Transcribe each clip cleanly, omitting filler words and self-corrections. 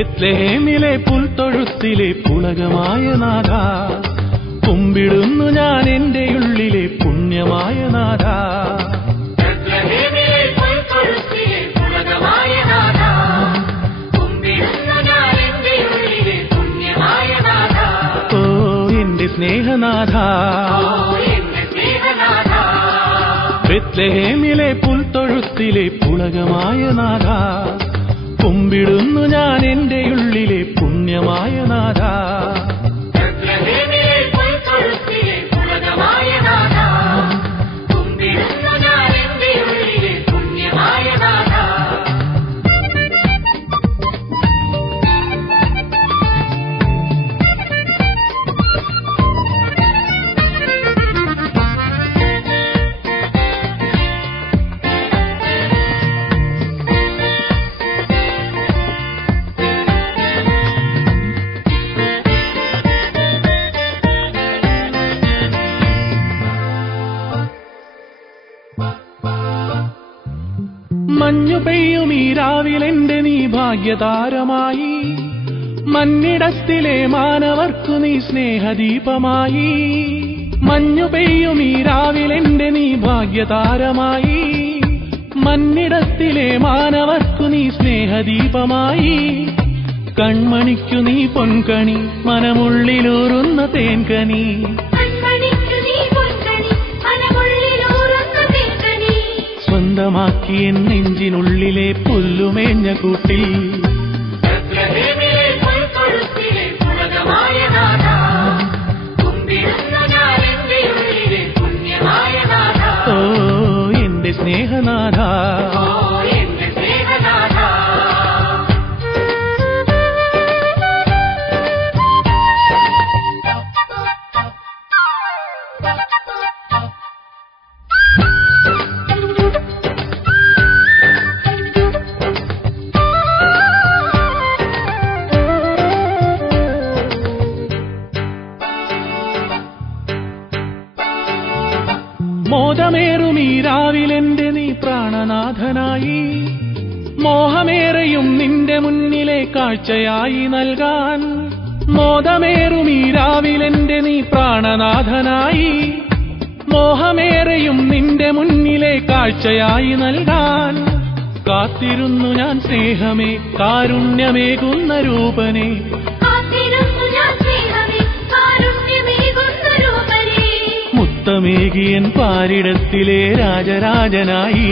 ബെത്ലഹേമിലെ പുൽത്തൊഴുത്തിലെ പുളകമായ നാഥ, കുമ്പിടുന്നു ഞാൻ എന്റെ ഉള്ളിലെ പുണ്യമായ നാഥ. ഓ എന്റെ സ്നേഹനാഥ, ബെത്ലഹേമിലെ പുൽത്തൊഴുത്തിലെ പുളകമായ നാഥ, കുമ്പിടുന്നു ഞാൻ എന്റെ ഉള്ളിലെ പുണ്യമായ നാഥ. മഞ്ഞു പെയ്യും ഈ രാവിലെന്റെ നീ ഭാഗ്യതാരമായി, മന്നിടത്തിലെ മാനവർക്കു നീ സ്നേഹദീപമായി. മഞ്ഞു പെയ്യും ഈ രാവിലെന്റെ നീ ഭാഗ്യതാരമായി, മന്നിടത്തിലെ മാനവർക്കു നീ സ്നേഹദീപമായി. കൺമണിക്കു നീ പൊൻകണി, മനമുള്ളിലൂറുന്ന തേൻകനി. സ്വന്തമാക്കി എൻ നെഞ്ചിനുള്ളിലെ പുല്ലുമേഞ്ഞ കൂട്ടിൽ. ഓ എന്റെ സ്നേഹനാഥ, മോദമേറും ഈ രാവിലെന്റെ നീ പ്രാണനാഥനായി, മോഹമേറെയും നിന്റെ മുന്നിലെ കാഴ്ചയായി നൽകാൻ. മോദമേറും ഈ രാവിലെന്റെ നീ പ്രാണനാഥനായി, മോഹമേറെയും നിന്റെ മുന്നിലെ കാഴ്ചയായി നൽകാൻ. കാത്തിരുന്നു ഞാൻ സ്നേഹമേ, കാരുണ്യമേകുന്ന രൂപനെ. മുത്തമേകിയൻ പാരിടത്തിലെ രാജരാജനായി.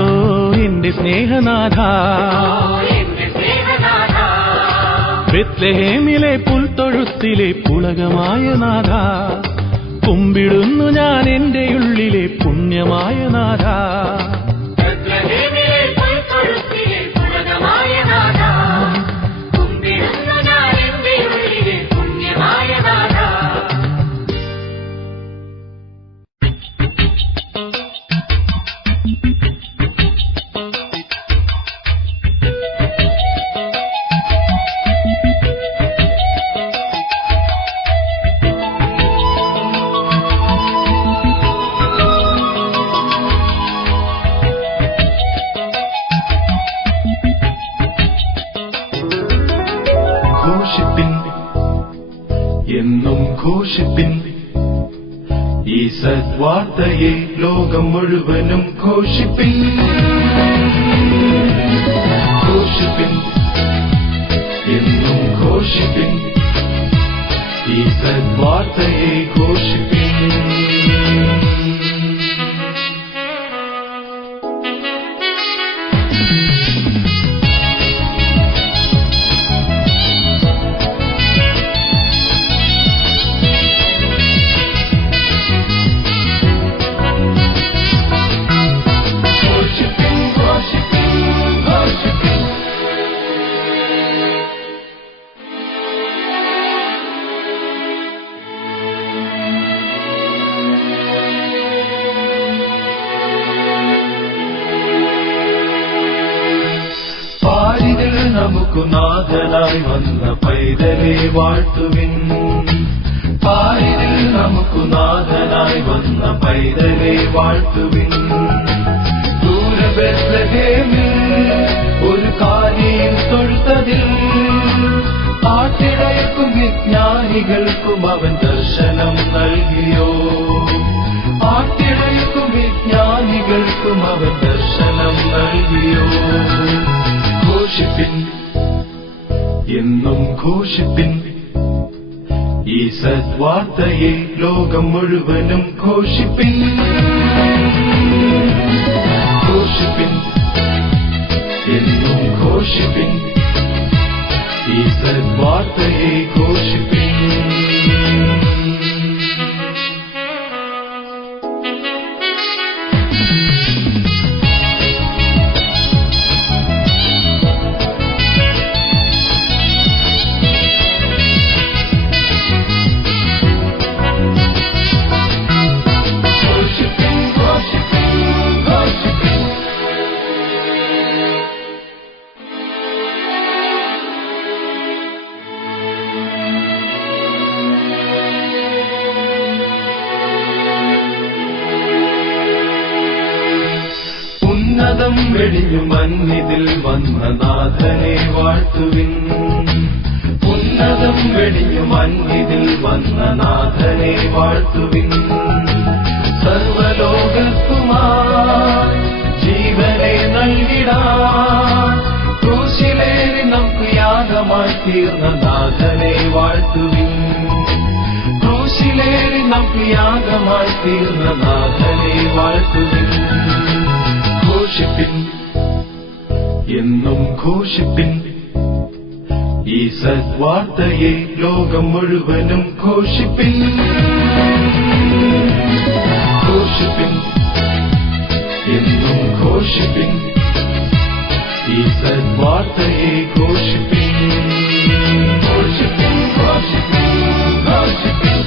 ഓ എന്റെ സ്നേഹനാഥ, ബെത്ലഹേമിലെ പുൽത്തൊഴുത്തിലെ പുളകമായ നാഥ, കുമ്പിടുന്നു ഞാൻ എന്റെ ഉള്ളിലെ പുണ്യമായ നാഥ. ഘോഷിപ്പിൻ, എന്നും ഘോഷിപ്പിൻ, ഈ സദ്വാർത്തയെ ലോകം മുഴുവനും ഘോഷിപ്പിൻ. ഘോഷിപ്പിൻ, എന്നും ഘോഷിപ്പിൻ, ഈ സദ്വാർത്തയെ ഘോഷിപ്പിൻ. നമുക്കു നാഥനായി വന്ന പൈതലെ വാഴ്ത്തുവിൻ. പാരിനിൽ നമുക്കു നാഥനായി വന്ന പൈതലെ വാഴ്ത്തുവിൻ. ദൂരെ ബേത്ലഹേമിൽ ഒരു കാര്യം തൊഴുത്തതിൽ ആട്ടിടയർക്കും വിജ്ഞാനികൾക്കും അവൻ ദർശനം നൽകിയോ. ആട്ടിടയർക്കും വിജ്ഞാനികൾക്കും അവൻ ദർശനം നൽകിയോ. ഘോഷിപ്പിൻ, എന്നും ഘോഷിപ്പിൻ, ഈ സദ്വാർത്തയെ ലോകം മുഴുവനും ഘോഷിപ്പിൻ. ഘോഷിപ്പിൻ, എന്നും ഘോഷിപ്പിൻ, ഈ സദ്വാർത്തയെ ഘോഷിപ്പിൻ. ഉന്നതം വെടിഞ്ഞു മന്നിതിൽ വന്ന നാഥനെ വാഴ്ത്തുവിൻ. ഉന്നതം വെടിഞ്ഞു മന്നിതിൽ വന്ന നാഥനെ വാഴ്ത്തുവിൻ. സർവലോകക്കുമാർ ജീവനെ നൽകിടാൻ ക്രൂശിലേറി നമുക്ക് യാഗമായി തീർന്ന നാഥനെ വാഴ്ത്തുവിൻ. ക്രൂശിലേറി നമുക്ക് യാഗമായി തീർന്ന നാഥനെ വാഴ്ത്തുവിൻ. ഘോഷിപ്പിൻ, എന്നും ഘോഷിപ്പിൻ, ഈ സദ്വാർത്തയെ ലോകം മുഴുവനും ഘോഷിപ്പിൻ. ഘോഷിപ്പിൻ, എന്നും ഘോഷിപ്പിൻ, ഈ സദ്വാർത്തയെ ഘോഷിപ്പിൻ. ഘോഷിപ്പിൻ, ഘോഷിപ്പിൻ, ഘോഷിപ്പിൻ.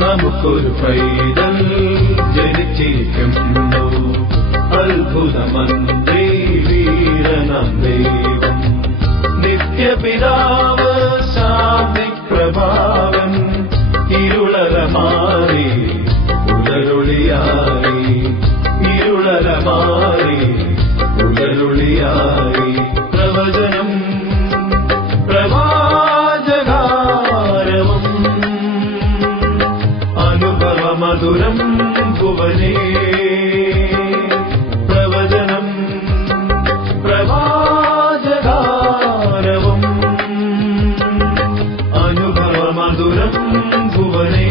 നമുക്കൊരു പൈതൽ ജനിച്ചിരിക്കുന്നു, അത്ഭുതമന്ത്രി വീരനാം ദൈവം. നിത്യപിതാവ് ശാന്തിപ്രഭാവൻ, ഇരുളറ മാറി ഉലരുളിയായി. ഇരുളറ മാറി ഉലരുളിയായി. പ്രവചനം പ്രവാചകാരവം, അനുഭവമധുരം ഭുവനേ. പ്രവചനം പ്രവാചകാരവം, അനുഭവമധുരം ഭുവനേ.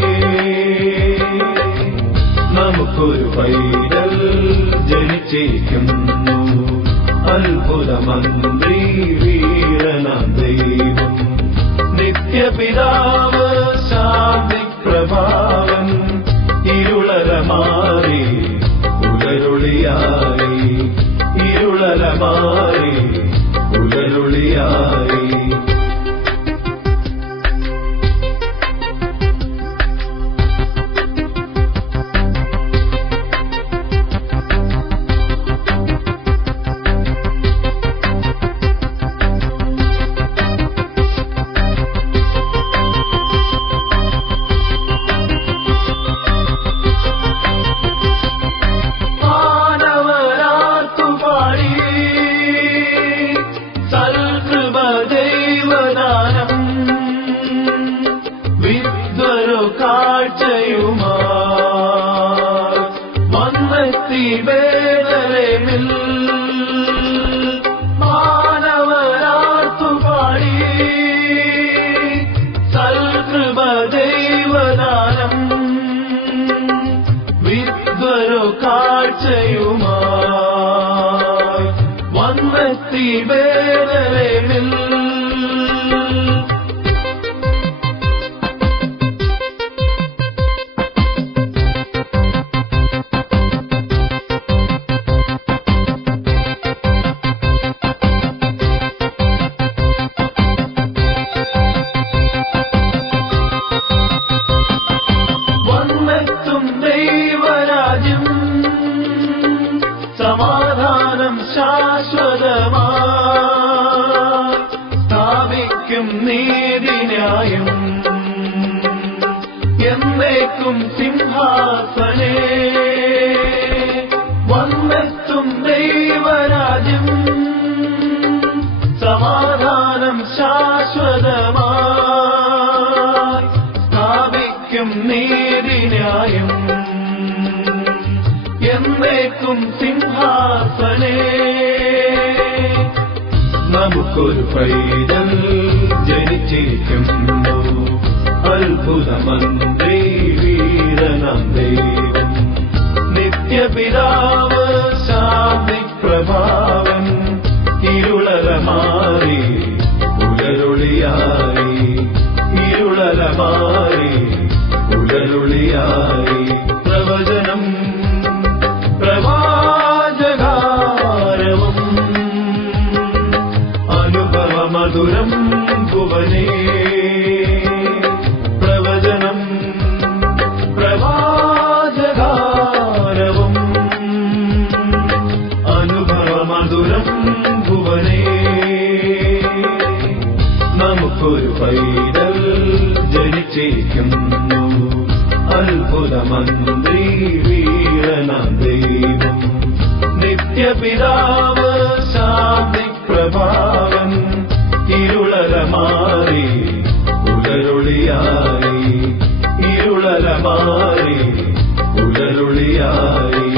നമുക്കൊരു പൈതൽ ജനിച്ചിരിക്കുന്നു, അത്ഭുതമന്ത്രി വീരനാം ദൈവം. നിത്യപിതാവ് ശാന്തിപ്രഭാവൻ, ഇരുളറ മാറി ഉലരുളിയായി. ഇരുളറ മാറി ഉലരുളിയായി. ബേത്ലഹേമിൽ മാനവരാർത്തുപാടി സൽകൃപ ദൈവദാനം വിദ്വരോ കാഴ്ചയുമായി വന്നെത്തി ബേത്ലഹേമിൽ. എന്നേക്കും സിംഹാസനേ വന്നെത്തും ദൈവരാജ്യം സമാധാനം ശാശ്വതമായി സ്ഥാപിക്കും നീതിന്യായം എന്നേക്കും സിംഹാസനേ നമുക്കൊരു പൈതൽ ജനിച്ചിരിക്കുന്നു അത്ഭുതമന്ത്രി വീരനാം ദൈവം നിത്യപിതാവ് ശാന്തി പ്രഭാവൻ ഇരുളല മാറി ഉലരുളിയായി ഇരുളല മാറി ഉലരുളിയായി പ്രവചനം പ്രവാചകാരവം അനുഭവമധുരം ഭുവനേ പ്രവചനം പ്രവാചകാരവം അനുഭവമധുരം ഭുവനേ നമുക്കൊരു പൈതൽ ജനിച്ചിരിക്കുന്നു അത്ഭുതമന്ത്രി വീരനാം ദൈവം നിത്യപിതാവ് ശാന്തി പ്രഭാവൻ ഇരുളല മാറി ഉലരുളിയായി ഇരുളല മാറി ഉലരുളിയായി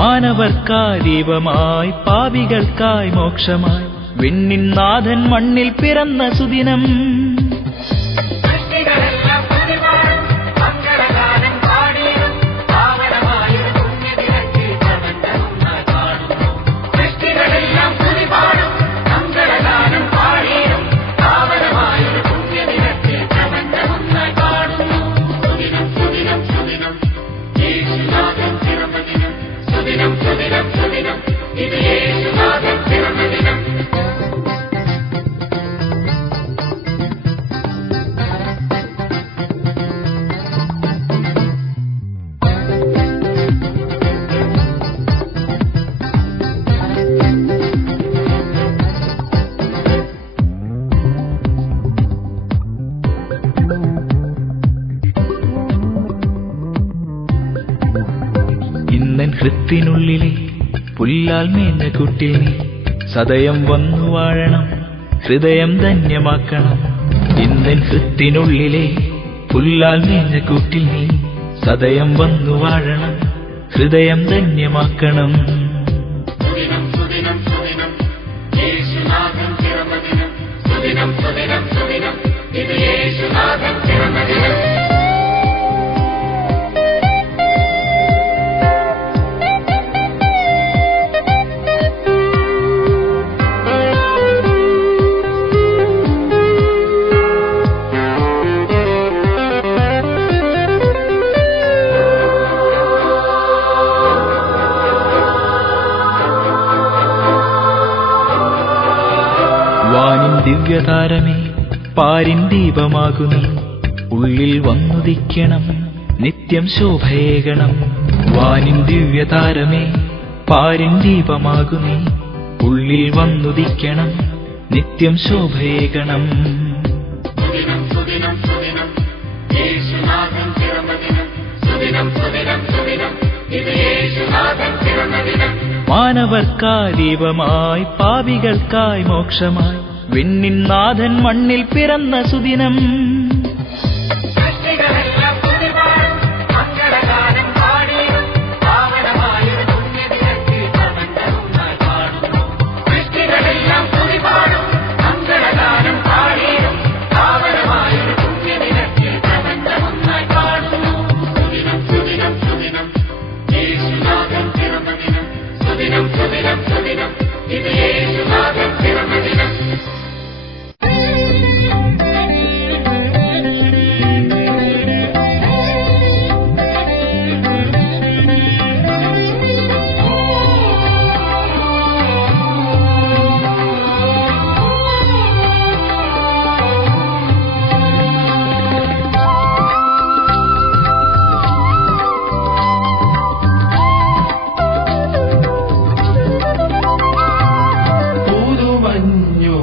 മാനവർക്കായി ദീപമായി പാപികൾക്കായി മോക്ഷമായി വിണ്ണിൻ നാഥൻ മണ്ണിൽ പിറന്ന സുദിനം. ഇന്നൻ ഹൃത്തിനുള്ളിലെ പുല്ലാൽ മേഞ്ഞ കുട്ടിൽ നീ സദയം വന്നു വാഴണം, ഹൃദയം ധന്യമാക്കണം. ഇന്നൻ ഹൃത്തിനുള്ളിലെ പുല്ലാൽ മേഞ്ഞ കുട്ടിൽ നീ സദയം വന്നു വാഴണം, ഹൃദയം ധന്യമാക്കണം. വാനിൻ ദിവ്യതാരമേ പാരിൻ ദീപമാകു നീ, ഉള്ളിൽ വന്നുദിക്കണം നിത്യം ശോഭയേകണം. വാനിൻ ദിവ്യതാരമേ പാരിൻ ദീപമാകു നീ, ഉള്ളിൽ വന്നുദിക്കണം നിത്യം ശോഭയേകണം. മാനവർക്കായി ദീപമായി പാപികൾക്കായി മോക്ഷമായി വിണ്ണിൻ നാഥൻ മണ്ണിൽ പിറന്ന സുദിനം.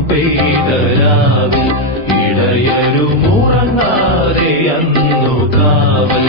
പെയ്തരാവിൽ ഇടയരുമുറങ്ങാതെ അന്നു കാവൽ.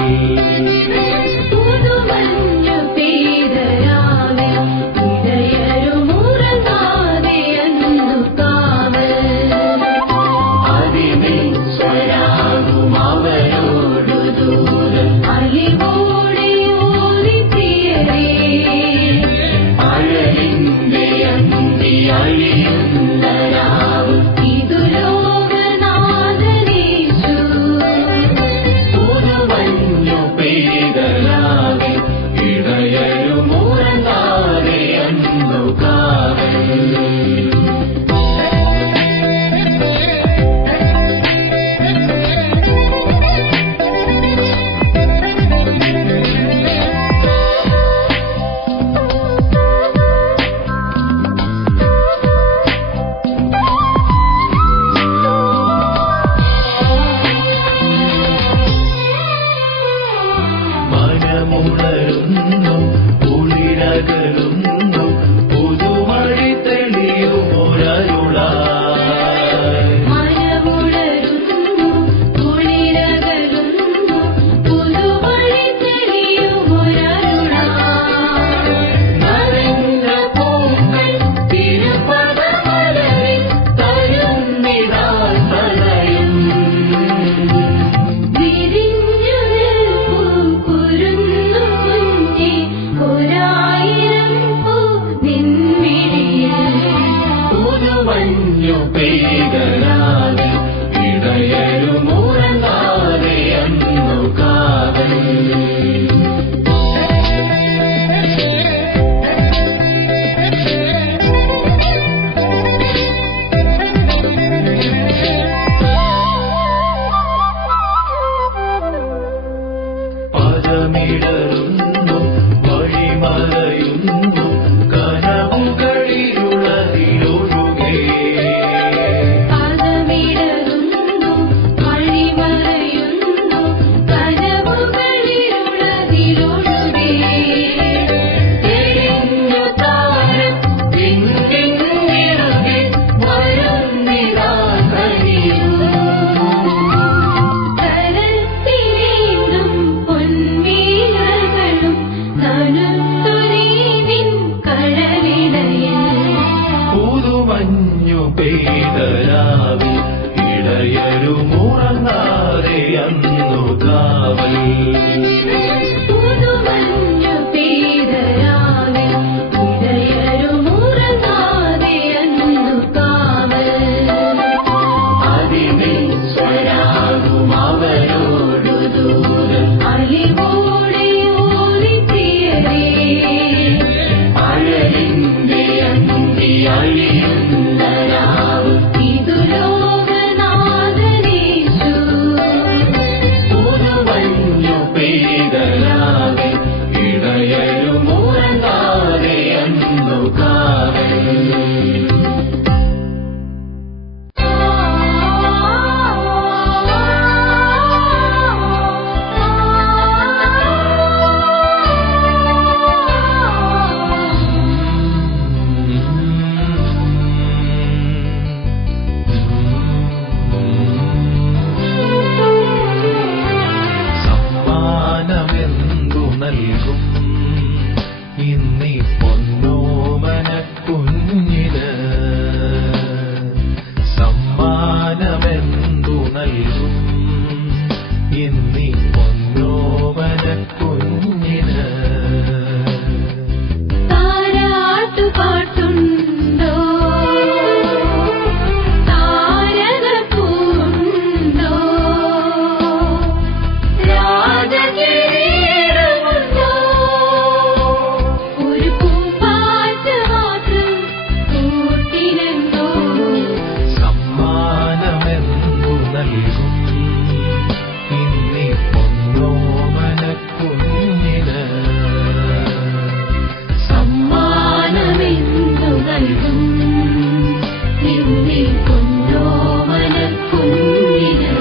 പുതുമഞ്ഞു പെയ്തരാവിൽ ഇടയരുമുറങ്ങാതെ അന്നു കാവൽ. ഇന്നീ പൊന്നോമന കുഞ്ഞിന് സമ്മാനമെന്തു നൽകും? ഇന്നീ പൊന്നോമന കുഞ്ഞിന് താരാട്ടുപാട്ടുണ്ടോ? താരകപ്പൂണ്ടോ? രാജകിരീടമുണ്ടോ? ഒരു പൂമ്പാറ്റ മാത്രം കൂട്ടിനെന്തോ? സമ്മാനമെന്തു നൽകും? ഇന്നീ പൊന്നോമന കുഞ്ഞിന് സമ്മാനമെന്തു നൽകും? നിന്നെ പൊന്നോമന കുഞ്ഞിന്.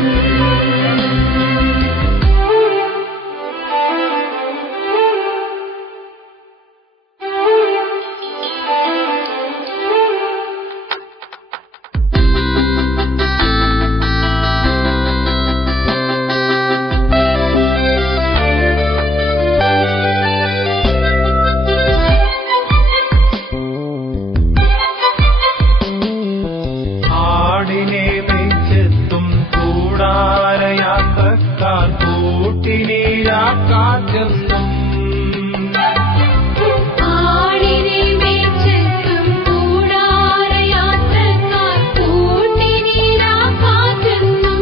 ആടിനെ മേച്ചെത്തും കൂടാരയാത്രക്കാർ കൂട്ടിനീരാക്കാറ്റെന്നും ആടിനെ മേച്ചെത്തും കൂടാരയാത്രക്കാർ കൂട്ടിനീരാക്കാറ്റെന്നും.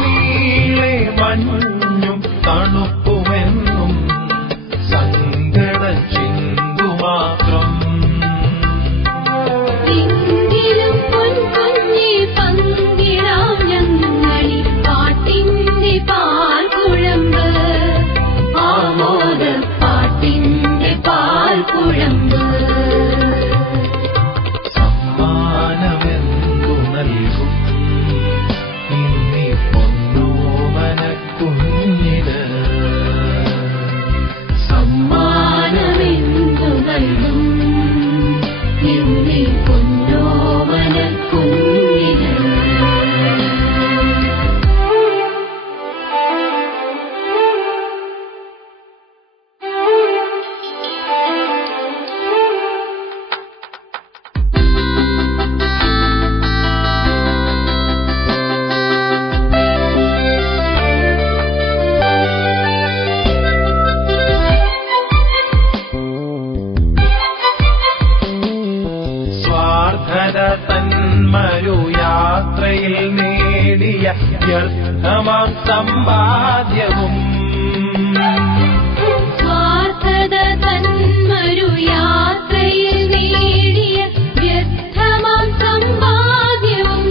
നീളെ മഞ്ഞും തണുപ്പുമെന്നും സങ്കട ചിന്തുമാത്രം. എങ്കിലും പൊൻകുഞ്ഞെ പങ്കിടാം ഞങ്ങളി പാട്ടിന്റെ പാൽക്കുഴമ്പ്. ആമോദ പാട്ടിന്റെ പാൽക്കുഴമ്പ്. സമ്മാനമെന്തു നൽകും? ഇന്നീ പൊന്നോമന കുഞ്ഞിന് സമ്മാനമെന്തു നൽകും? നിന്നെ പൊന്നോമന കുഞ്ഞിന്. സ്വാർത്ഥത തന്മരു യാത്രയിൽ നേടിയ വ്യർത്ഥമാം സമ്പാദ്യവും സ്വാർത്ഥത തന്മരു യാത്രയിൽ നേടിയ വ്യർത്ഥമാം സമ്പാദ്യവും.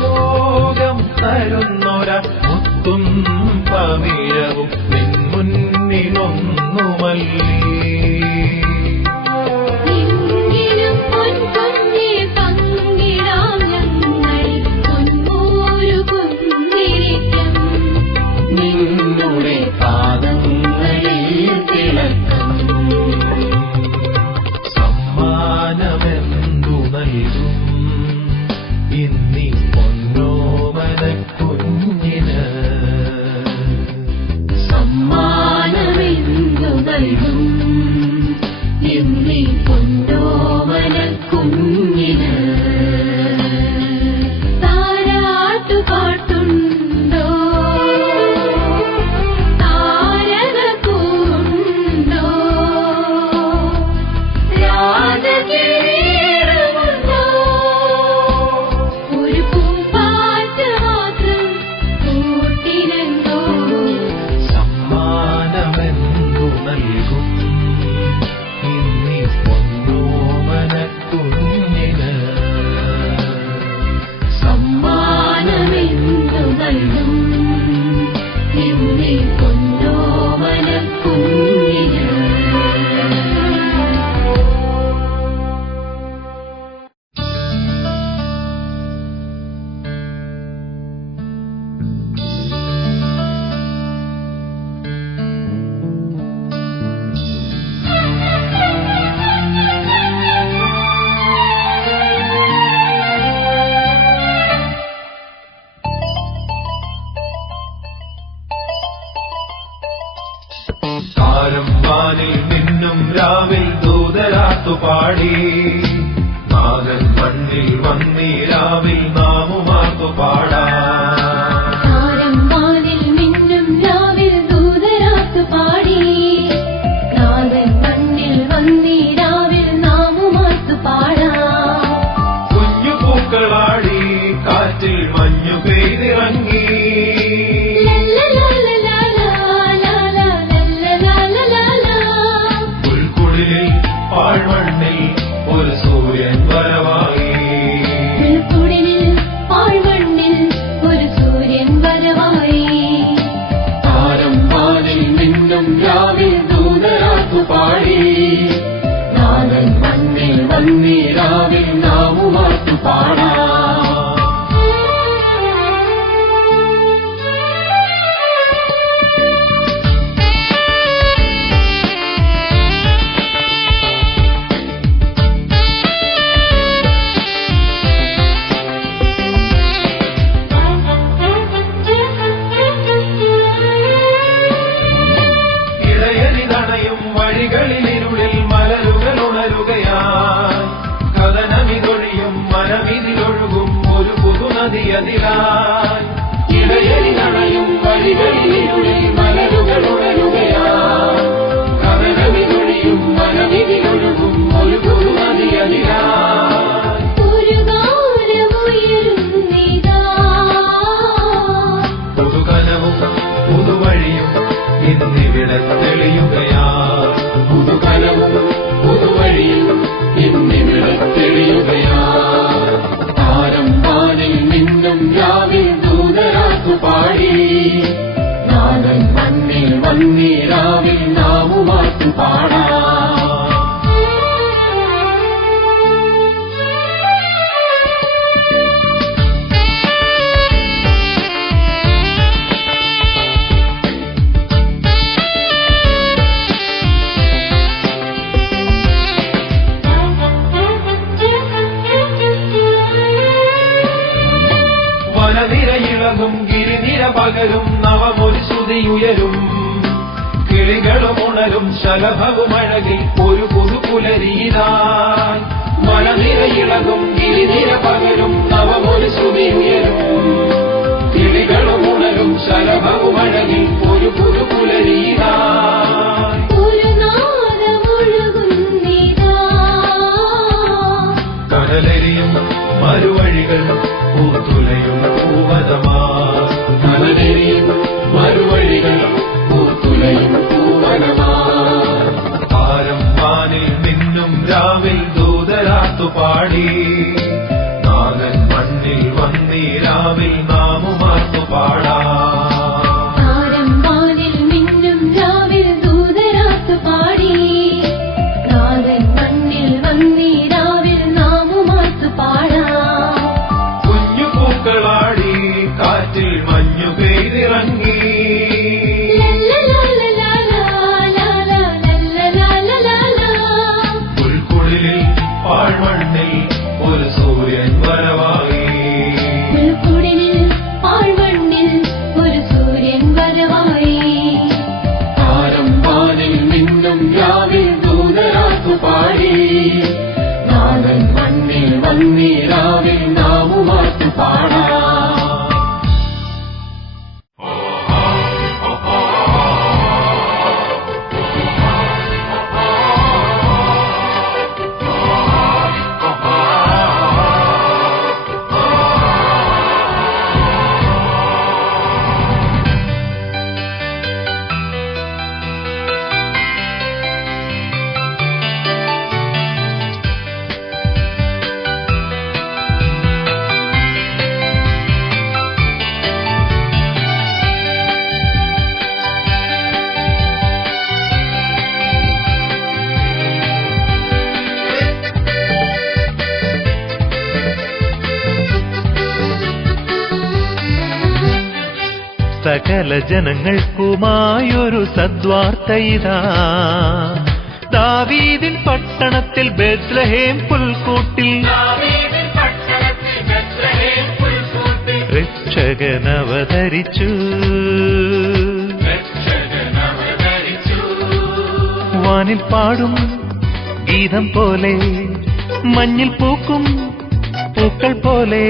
ലോകം തരുന്നൊര മുത്തും പവിഴവും നിൻ മുന്നിലൊന്നുമല്ലേ. എങ്കിലും പൊൻകുഞ്ഞെ പങ്കിടാം ഞങ്ങൾ പൊന്മൂരു കുന്തിരിക്കം. നിന്നു പെയ്തിറങ്ങി. പുൽക്കുടിലിൽ പാഴ്മണ്ണിൽ ഒരു സൂര്യൻ വരവായി. താരം വാനിൽ നിന്നും രാവിൽ ദൂതരാത്തു പാടി. നാഥൻ മണ്ണിൽ വന്നീ രാവിൽ നാമുമാർത്തു പാടാം. വഴികളിലിരുളിൽ മലരുകൾ ഉണരുകയായി. കഥനമിതൊഴിയും മനമിതിലൊഴുകും ഒരു പുതുനദിയതിലായി. ഇടയരി നടയും വഴികളിലിരുളിൽ മലരുകൾ ഉണരുകയായി. കഥനമിതൊഴിയും മനമിതിലൊഴുകും ഒരു പുതുനദിയതിലായി. പുതുകനവും പുതുവഴിയും ഇന്നിവിടെ തെളിയുകയായി. പുതുകലവും പുതുവഴിയും ഇന്നിവിടെ തെളിയുകയായി. താരം വാനിൽ നിന്നും രാവിൽ ദൂതരാത്തു പാടി. നാഥൻ മണ്ണിൽ വന്നീ രാവിൽ നാമുമാർത്തു പാടാം. വനനിരയിളകും ഗിരിനിര പകരും നവമൊരു ശ്രുതിയുയരും. കിളികളും ഉണരും ശലഭവുമഴകിൽ ഒരു പുതുപുലരിയിലായി. വനനിരയിളകും ഗിരിനിര പകരും നവമൊരു ശ്രുതിയുയരും. കിളികളും ഉണരും ശലഭവുമഴകിൽ ഒരു പുതുപുലരിയിലായി. കടലരിയും മറുവഴികൾ പൂത്തുലയും പൂവനമായി. കടലരിയും മറുവഴികൾ പൂത്തുലയും പൂവനമായി. താരം വാനിൽ നിന്നും രാവിൽ ദൂതരാത്തു പാടി. നാഥൻ മണ്ണിൽ വന്നീ രാവിൽ നാമുമാർത്തു പാടാം. കാറ്റിൽ മഞ്ഞു പെയ്തിറങ്ങി. പുൽക്കുടിലിൽ പാഴ്മണ്ണിൽ ഒരു സൂര്യൻ വരവായി. താരം വാനിൽ നിന്നും രാവിൽ ദൂതരാത്തു പാടി. നാഥൻ മണ്ണിൽ വന്നീ രാവിൽ നാമുമാർത്തു പാടാം. സകല ജനങ്ങൾക്കുമായൊരു സദ്വാർത്തയിതാ. ദാവീദിൻ പട്ടണത്തിൽ ബെത്ലഹേം പുൽക്കൂട്ടിൽ രക്ഷകനവതരിച്ചു. വാനിൽ പാടും ഗീതം പോലെ മഞ്ഞിൽ പൂക്കും പൂക്കൾ പോലെ.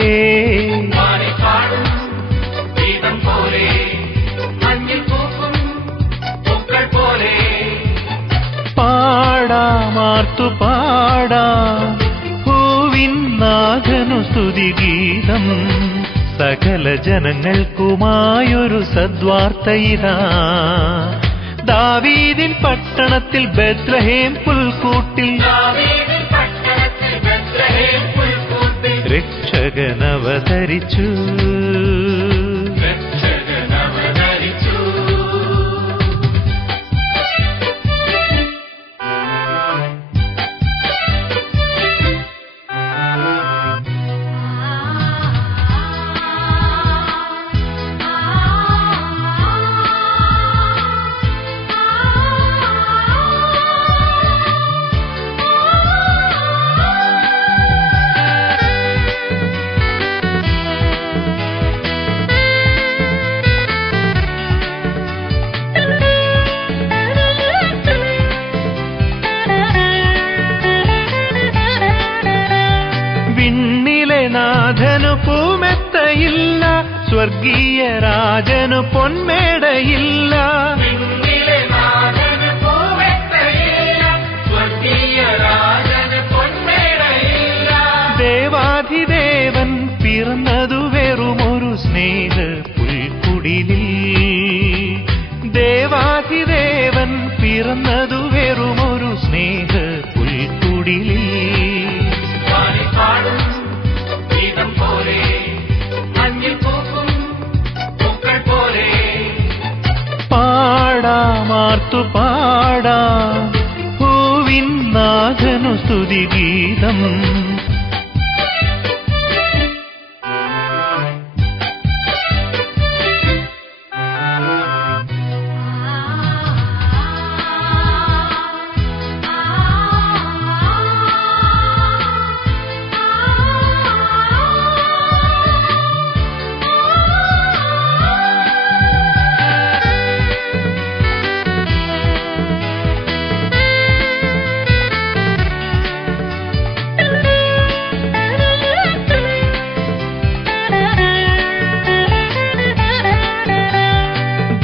പാടാമാർത്തു പാടാം പൂവിൻ നാഥനു സ്തുതിഗീതം. സകല ജനങ്ങൾക്കുമായൊരു സദ്വാർത്തയിതാ. ദാവീദിൻ പട്ടണത്തിൽ ബെത്ലഹേം പുൽക്കൂട്ടിൽ രക്ഷകനവതരിച്ചു. നാഥനു പൂമെത്തയില്ല, സ്വർഗീയ രാജനു പൊന്മേടയില്ല. ദേവാധിദേവൻ പിറന്നതു വെറുമൊരു സ്നേഹ പുൽക്കുടിലിൽ. ദേവാധിദേവൻ പിറന്നതു വെറുമൊരു സ്നേഹ പുൽക്കുടിലിൽ. പാടാമാർത്തു പാടാം പൂവിൻ നാഥനു സ്തുതിഗീതം.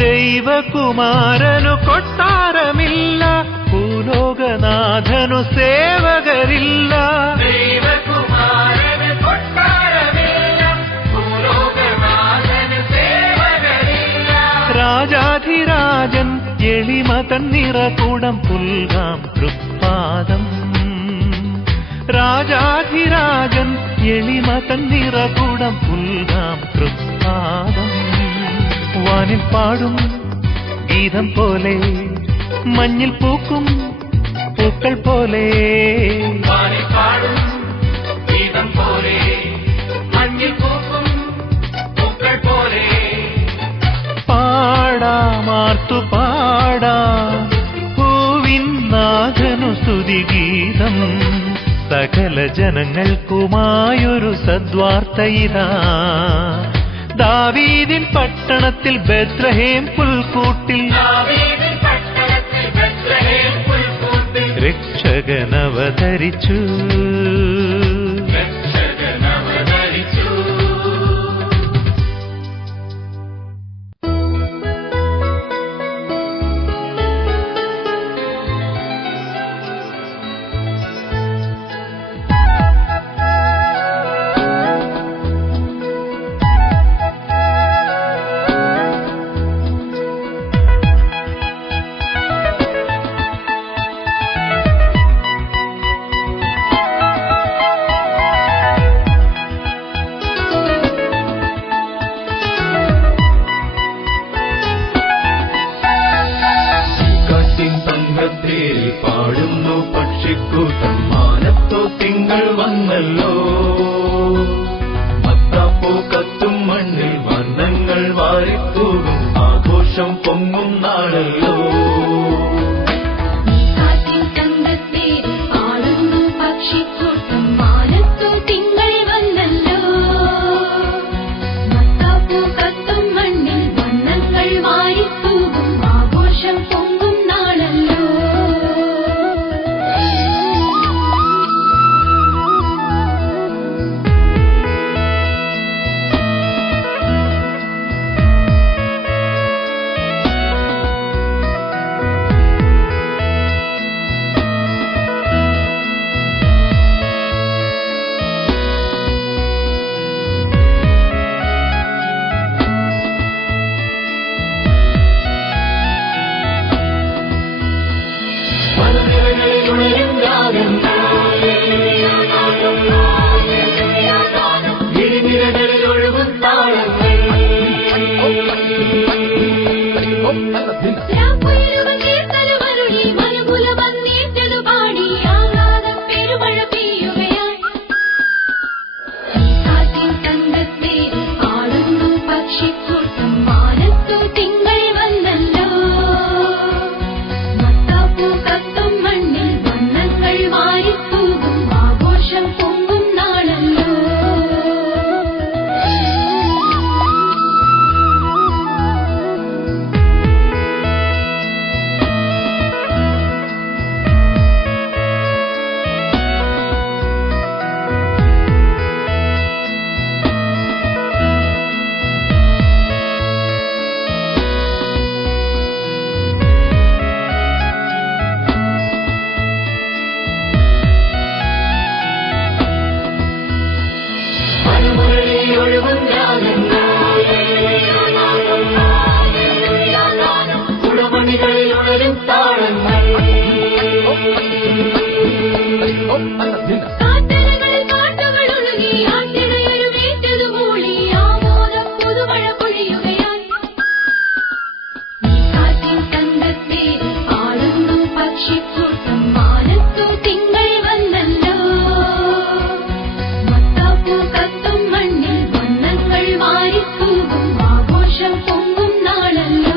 ദൈവകുമാരനു കൊട്ടാരമില്ല, ഭൂലോകനാഥനു സേവകരില്ല. ദൈവകുമാരനു കൊട്ടാരമില്ല, ഭൂലോകനാഥനു സേവകരില്ല. രാജാധിരാജൻ എളിമ തന്നിറകൂടം പുൽകാം തൃപ്പാദം. രാജാധിരാജൻ എളിമ തന്നിറകൂടം പുൽകാം തൃപ്പാദം. വാനിൽ പാടും ഗീതം പോലെ, മഞ്ഞിൽ പൂക്കും പൂക്കൾ പോലെ. വാനിൽ പാടും ഗീതം പോലെ, മഞ്ഞിൽ പൂക്കും പൂക്കൾ പോലെ. പാടാമാർത്തു പാടാം പൂവിൻ നാഥനു സ്തുതിഗീതം. സകല ജനങ്ങൾക്കുമായൊരു സദ്വാർത്തയിതാ. ദാവീദിൻ പട്ടണത്തിൽ ബെത്ലഹേം പുൽക്കൂട്ടിൽ രക്ഷകനവതരിച്ചു. പാടുന്നു പക്ഷിക്കൂട്ടം, മാനത്തോ തിങ്കൾ വന്നല്ലോ. മത്താപ്പൂ കത്തും മണ്ണിൽ വർണ്ണങ്ങൾ വാരിത്തൂകും, ആഘോഷം പൊങ്ങും നാളല്ലോ. ഒഴുകും രാഗങ്ങൾ കുടമണികളിൽ ഉണരും താളങ്ങൾ കാട്ടലകളിൽ പാട്ടുകൾ ഒഴുകി ആട്ടിടയൊരു വീറ്റതു മൂളി ആമോദം പുതുമഴ പൊഴിയുകയായി കാറ്റിൻ സംഘത്തെ ആടുന്നു പക്ഷിക്കൂട്ടം മാനത്തു തിങ്കൾ വന്നല്ലോ മത്താപ്പൂ കത്തും മണ്ണിൽ വന്നങ്ങൾ വാരിത്തൂകും ആഘോഷം പൊങ്ങും നാളല്ലോ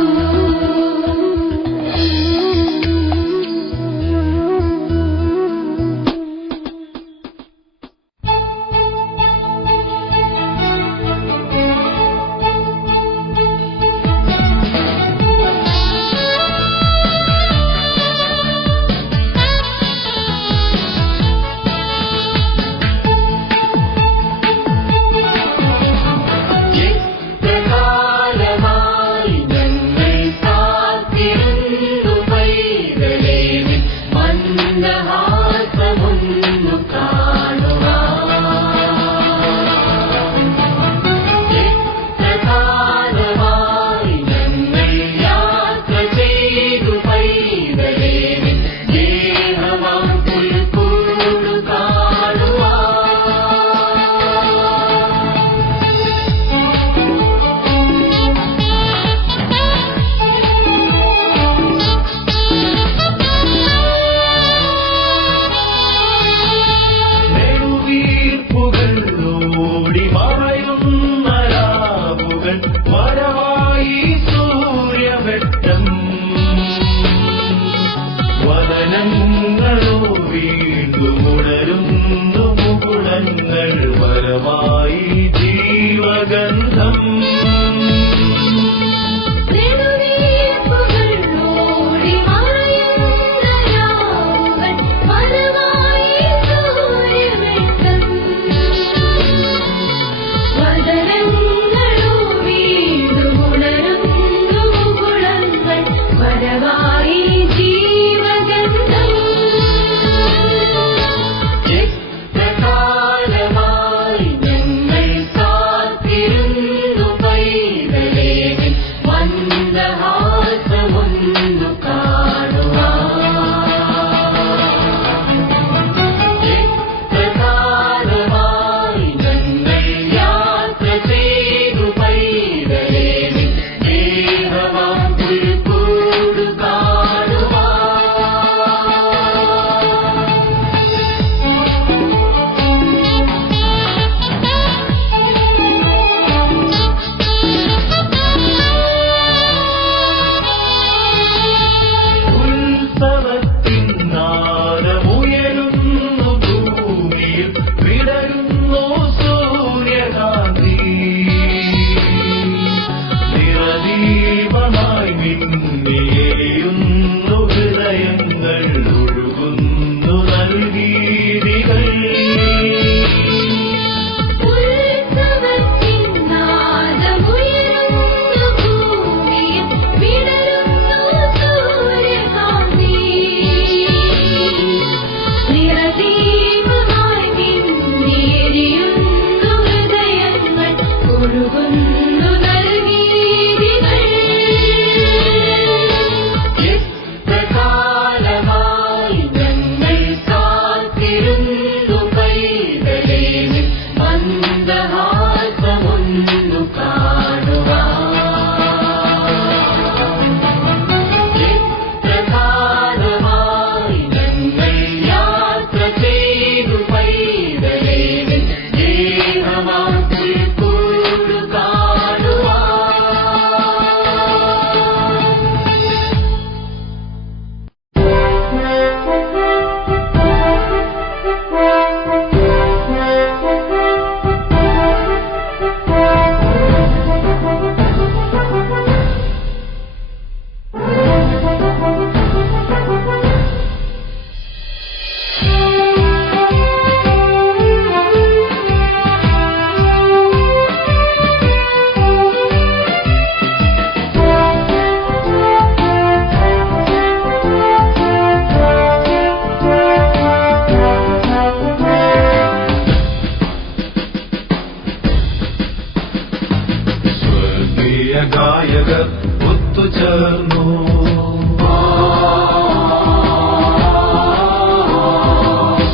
ഗായകർ ഒത്തുചേർന്നു.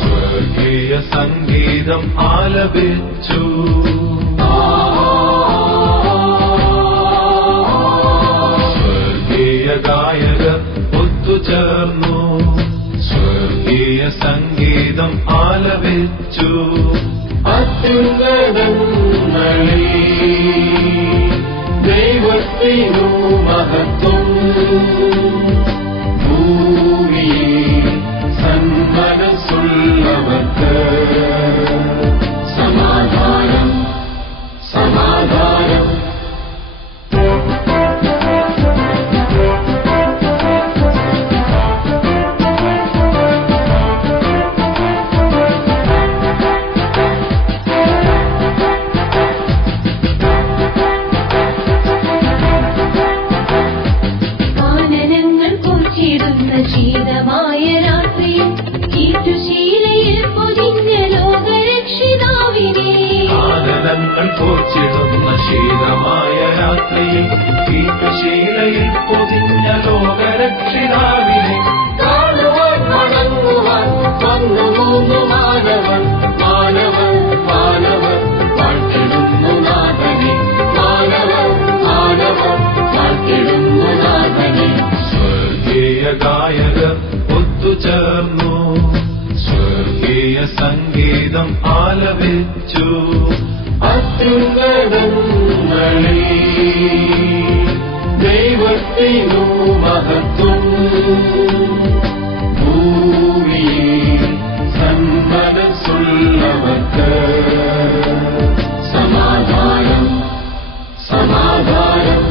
സ്വർഗീയ സംഗീതം ആലപിച്ചു. സ്വർഗീയ ഗായകർ ഒത്തുചേർന്നു. സ്വർഗീയ സംഗീതം ആലപിച്ചു. അത്യുന്നതങ്ങളിൽ ദൈവത്തിനു മഹത്വം, ഭൂമിയിൽ സന്മനസ്സുള്ളവർക്ക് സമാധാനം, സമാധാനം. ശീതമായ രാത്രിയിൽ ഈറ്റുശീലയിൽ പൊതിഞ്ഞ ലോകരക്ഷിതാവിനെ, ആനന്ദങ്ങൾ പോച്ചിടുന്ന ശീതമായ രാത്രിയിൽ ഈറ്റുശീലയിൽ പൊതിഞ്ഞ ലോകരക്ഷിതാവിനെ കാണുവാൻ വണങ്ങുവാൻ വന്നു മൂന്നു മാനവർ, മാനവർ മാനവർ വാഴ്ത്തിടുന്നു നാഥനെ, മാനവർ മാനവർ വാഴ്ത്തിടുന്നു നാഥനെ. സ്വർഗീയ ഗായകർ ഒത്തുചേർന്നു. സ്വർഗീയ സംഗീതം ആലപിച്ചു. അത്യുന്നതങ്ങളിൽ ദൈവത്തിനു മഹത്വം, ഭൂമിയിൽ സന്മനസ്സുള്ളവർക്ക് സമാധാനം, സമാധാനം.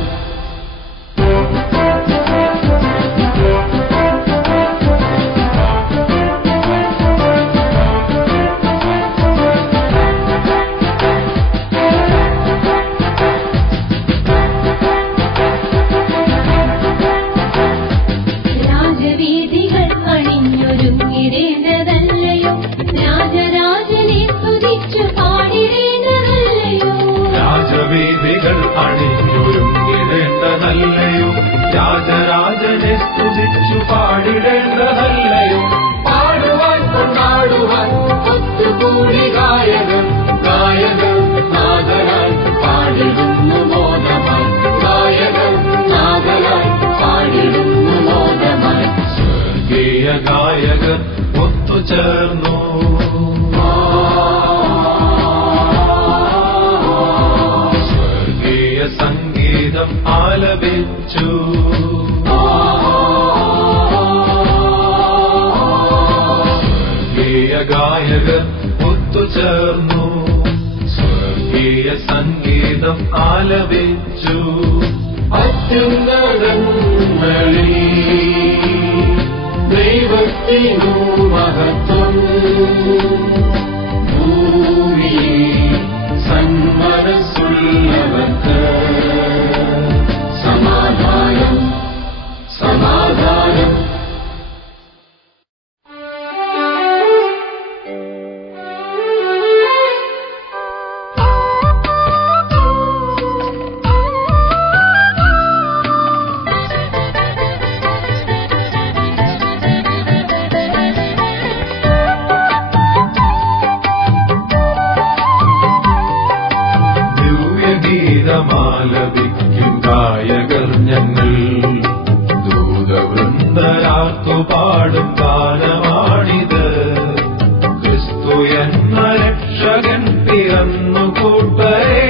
അണിഞ്ഞൊരുങ്ങിടേണ്ടതല്ലയോ, രാജരാജനെ സ്തുതിച്ചു പാടിടേണ്ടതല്ലയോ. പാടുവാൻ കൊണ്ടാടുവാൻ ഒത്തുകൂടി ഗായകർ, ഗായകർ നാഥനായി പാടിടുന്നു മോദമായി, ഗായകർ നാഥനായി പാടിടുന്നു മോദമായി. സ്വർഗീയ ഗായകർ ഒത്തുചേർന്നു. സംഗീതം ആലപിച്ചു. സ്വർഗീയ ഗായകർ ഒത്തുചേർന്നു. സ്വർഗീയ സംഗീതം ആലപിച്ചു. അത്യുന്നതങ്ങളിൽ ദൈവത്തിനു മഹത്വം, ഭൂമിയിൽ സന്മനസ്സുള്ളവർക്ക് സമാധാനം, സമാധാനം. ഗീതമാലപിക്കും ഗായകർ ഞങ്ങൾ, ദൂതവൃന്ദരാർത്തു പാടും ഗാനമാണിത്. ക്രിസ്തു എന്ന രക്ഷകൻ പിറന്നു കൂട്ടരെ,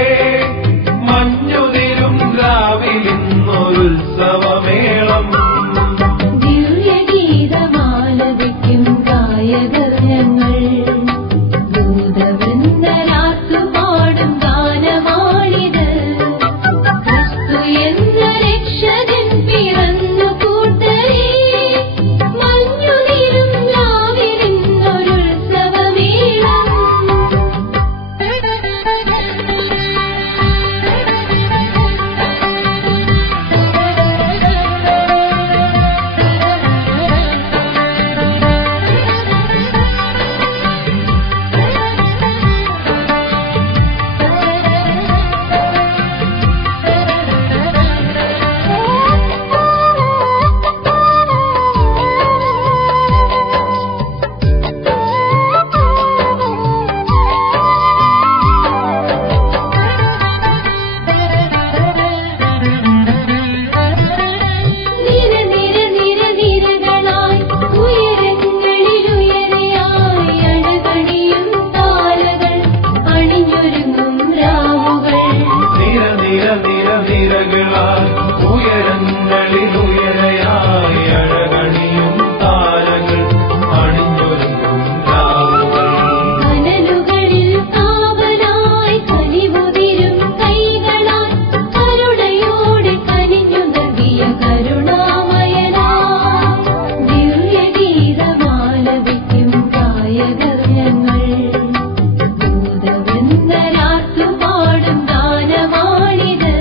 മഞ്ഞുതിരും രാവിലിന്നൊരുത്സവമേളം. ദിവ്യഗീതമാലപിക്കും ഗായകർ ഞങ്ങൾ, ദൂതവൃന്ദരാർത്തു പാടും ഗാനമാണിത്. ക്രിസ്തു എന്ന രക്ഷകൻ പിറന്നു കൂട്ടരെ, മഞ്ഞുതിരും രാവിലിന്നൊരുത്സവമേളം. നിരകളാൽ ഉയരങ്ങളിൽ ഉയരയായി അഴകണിയും താരകൾ അണിഞ്ഞൊരുങ്ങും രാവുകൾ. കനലുകളിൽ കാവലായി കനിവുതിരും കൈകളാൽ കരുണയോടെ കനിഞ്ഞു നൽകിയ കരുണാമയനാ ദിവ്യഗീതമാലപിക്കും ഗായകർ ഞങ്ങൾ. ദൂതവൃന്ദരാർത്തുപാടും ഗാനമാണിത്.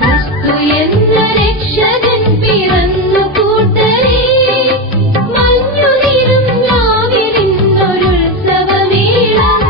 ക്രിസ്തു എന്ന രക്ഷകൻ പിറന്നു കൂട്ടരേ. മഞ്ഞുതിരും രാവിലിന്നൊരുത്സവമേളം.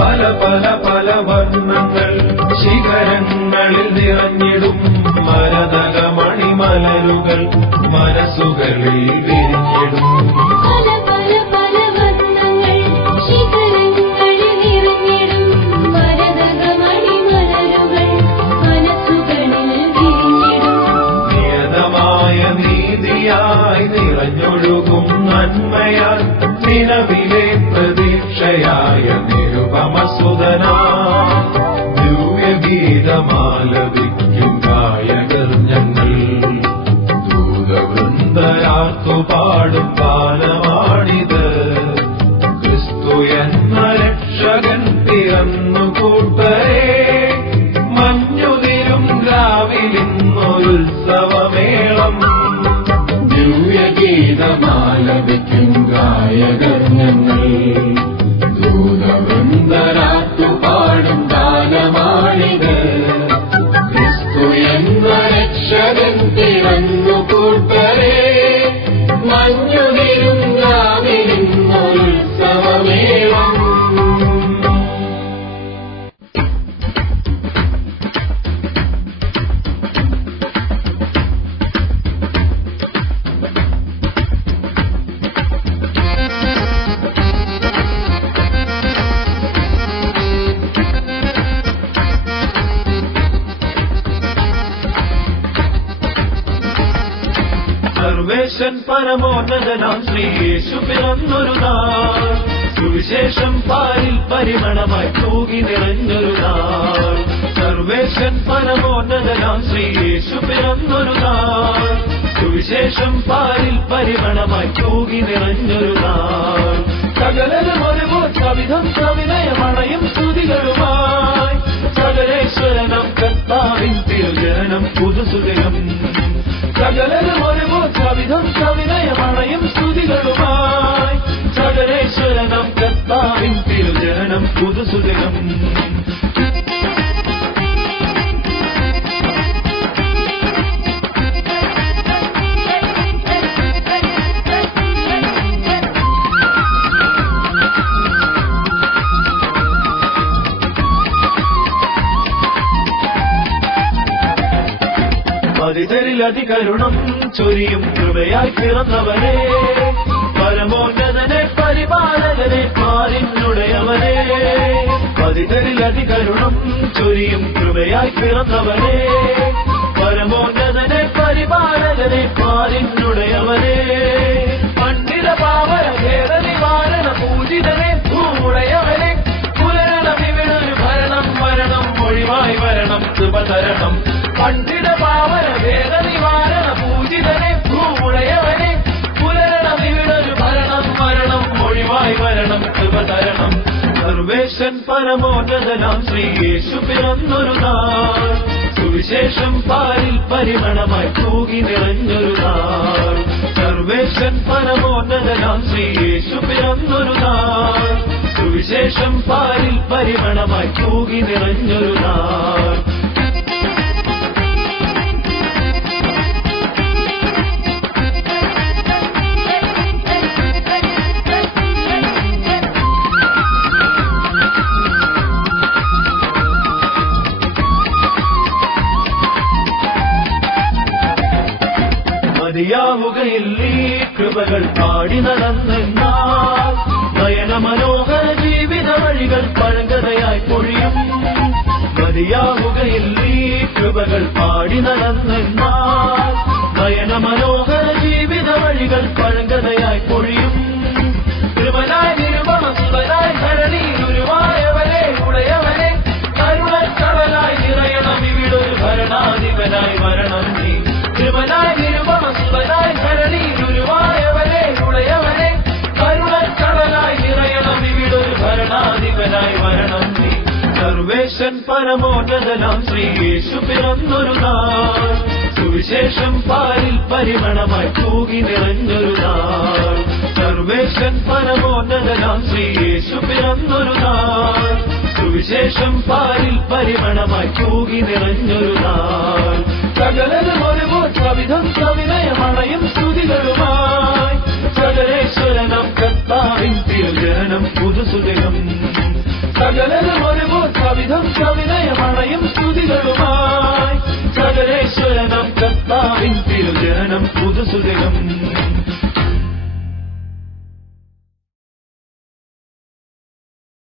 പല പല പല വർണ്ണങ്ങൾ ശിഖരങ്ങളിൽ നിറഞ്ഞിടും മരതകമണിമലരുകൾ മനസ്സുകളിൽ വിരിഞ്ഞിടും. പല പല പല വർണ്ണങ്ങൾ ശിഖരങ്ങളിൽ നിറഞ്ഞിടും മരതകമണിമലരുകൾ മനസ്സുകളിൽ വിരിഞ്ഞിടും. നിയതമായ നീതിയായി നിറഞ്ഞൊഴുകും നന്മയാൽ നിലവിലെ പ്രതീക്ഷയായ നിരുപമസുതനാ ദിവ്യഗീതമാലപിക്കും ഗായകർ ഞങ്ങൾ. ദൂതവൃന്ദരാർത്തുപാടും ഗാനമാണിത്. ക്രിസ്തു എന്ന രക്ഷകൻ പിറന്നു കൂട്ടരേ. മഞ്ഞുതിരും രാവിലിന്നൊരുത്സവമേളം. ദിവ്യഗീതമാലപിക്കും ഗായകർ ഞങ്ങൾ. ദൂതവൃന്ദരാർത്തുപാടും ഗാനമാണിത്. ക്രിസ്തു എന്ന രക്ഷകൻ പിറന്നു കൂട്ടരേ. മഞ്ഞുതിരും രാവിലിന്നൊരുത്സവമേളം. സർവേശൻ പരമോന്നതനാം ശ്രീയേശു പിറന്നൊരു നാൾ. സുവിശേഷം പാലിൽ പരിമളമായി തൂകി നിറഞ്ഞൊരു നാൾ. സർവേശൻ പരമോന്നതനാം ശ്രീയേശു പിറന്നൊരു നാൾ. സുവിശേഷം പാലിൽ പരിമളമായി തൂകി നിറഞ്ഞൊരു നാൾ. സകലരും ഒരുപോലെ കവിധം കവിനയമണയും സ്തുതികളുമായി. സകലേശ്വരനം കർത്താവിൻ തിരുജനം പുതുസുദിനം. സകലരും ഒരുപോലെ കവിധം കവിനയമണയും സ്തുതികളുമായി. സകലേശ്വരനം കർത്താവിൻ തിരുജനം പുതുസുദിനം. അതിഥരിലധികരുണം ചൊരിയും കൃപയായി പിറന്നവനെ. പരമോന്നതനെ പരിപാലകനെ പാലിനുടയവനെ. അതിഥരിലധികരുണം ചൊരിയും കൃപയായി പിറന്നവനെ. പരമോന്നതനെ പരിപാലകനെ പാലിനുടയവനെ. പണ്ഡിത പാവന ഭേദ നിവാരണ പൂജിതനെ ഭൂമുടയവനെ. പുലരണമിവിടൊരു ഭരണം വരണം ഒഴിവായി വരണം കൃപ തരണം. പണ്ഡിത പാവന ഭേദ നിവാരണ പൂജിതനെ ഭൂമുടയവനെ. പുലരണമിവിടൊരു ഭരണം വരണം ഒഴിവായി വരണം കൃപ തരണം. സർവേശൻ പരമോന്നതനാം ശ്രീയേശു പിറന്നൊരു നാൾ. സുവിശേഷം പാലിൽ പരിമളമായി തൂകി നിറഞ്ഞൊരു നാൾ. സർവേശൻ പരമോന്നതനാം ശ്രീയേശു പിറന്നൊരു നാൾ. സുവിശേഷം പാലിൽ പരിമളമായി തൂകി നിറഞ്ഞൊരു നാൾ. മതിയാവുകയിൽ ഈ കൃപകൾ പാടി നടന്നെന്നാൽ നയന മനോഹര ജീവിത വഴികൾ പഴങ്കഥയായി പൊഴിയും. മതിയാവുകയിൽ ഈ കൃപകൾ പാടി നടന്നെന്നാൽ നയന മനോഹര ജീവിത വഴികൾ പഴങ്കഥയായി പൊഴിയും. കൃപനായി നിരുപമസുതനായി ധരണി ഗുരുവായവനെ ഉടയവനെ കരുണക്കടലായി നിറയണം ഇവിടൊരു ഭരണാധിപനായി വരണം നീ. കൃപനായി നിരുപമസുതനായി ധരണി ഗുരുവായവനെ ഉടയവനെ കരുണക്കടലായി നിറയണം ഇവിടൊരു ഭരണാധിപനായി വരണം നീ. സർവേശൻ പരമോന്നതനാം ശ്രീയേശു പിറന്നൊരു നാൾ, സുവിശേഷം പാലിൽ പരിമണമായി തൂകി നിറഞ്ഞൊരു നാൾ. സർവേശൻ പരമോന്നതനാം ശ്രീയേശു പിറന്നൊരു നാൾ, സുവിശേഷം പാലിൽ പരിമണമായി തൂകി